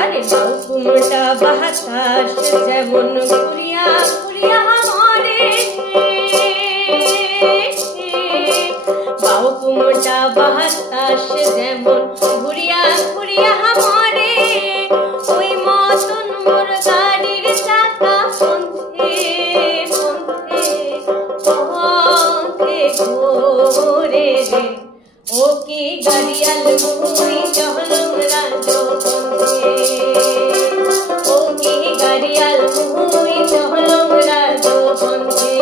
আরে বাউকুমটা বাতাস যেমন ঘুরিয়া ঘুরিয়া মরে, বাউকুমটা বাতাস যেমন ঘুরিয়া ঘুরিয়া মরে, ওই মতন মোর গাড়ির চাকা পন্থে পন্থে পথে ঘোরে রে। ও কি গাড়িয়াল মুই চলং রাজপথে, ও কি গাড়িয়াল মুই চলং রাজপথে।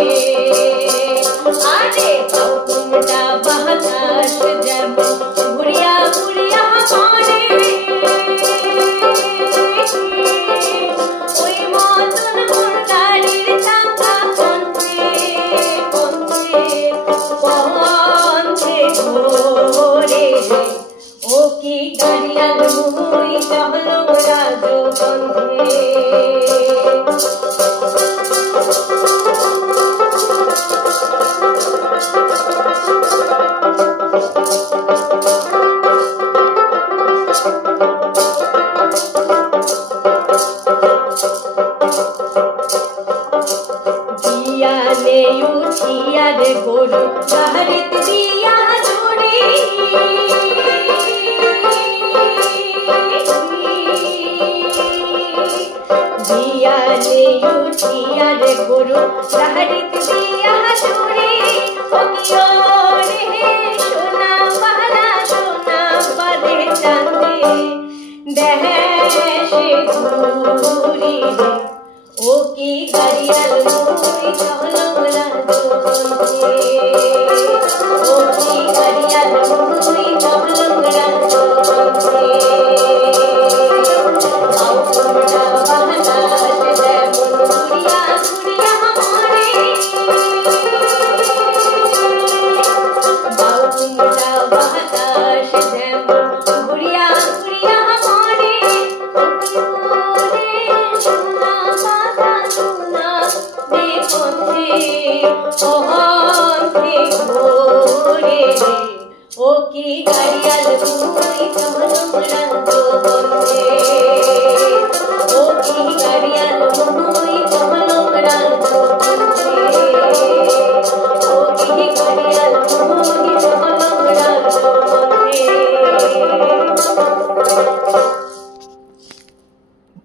আরে বাউকুমটা বাতাস যেমন ঘুরিয়া ঘুরিয়া মরে, ওই মতন মোর গাড়ির চাকা পন্থে পন্থে পথে ঘোরে রে। ও কি গাড়িয়াল মুই চলং রাজপথে। দিয়ালে উঠিয়া রে গরু বাহারিত দিয়া জুড়ি, দিয়ালে উঠিয়া রে গরু বাহারিত দিয়া জুড়ি। ও কি রে সোনা পালা সোনা পারে চাঁদে দেশে ঘুরি রে। ও কি গাড়িয়াল মুই চলং রাজপথে, ও কি গাড়িয়াল মুই চলং রাজপথে। বাউকুমটা বাতাস যেমন ঘুরিয়া ঘুরিয়া মরে, বাউকুমটা বাতাস যেমন ঘুরিয়া ঘুরিয়া মরে, সোনা পাতা সোনা দে পথে পথে ঘোরে রে। ও কি গাড়িয়াল মুই চলং রাজপথে।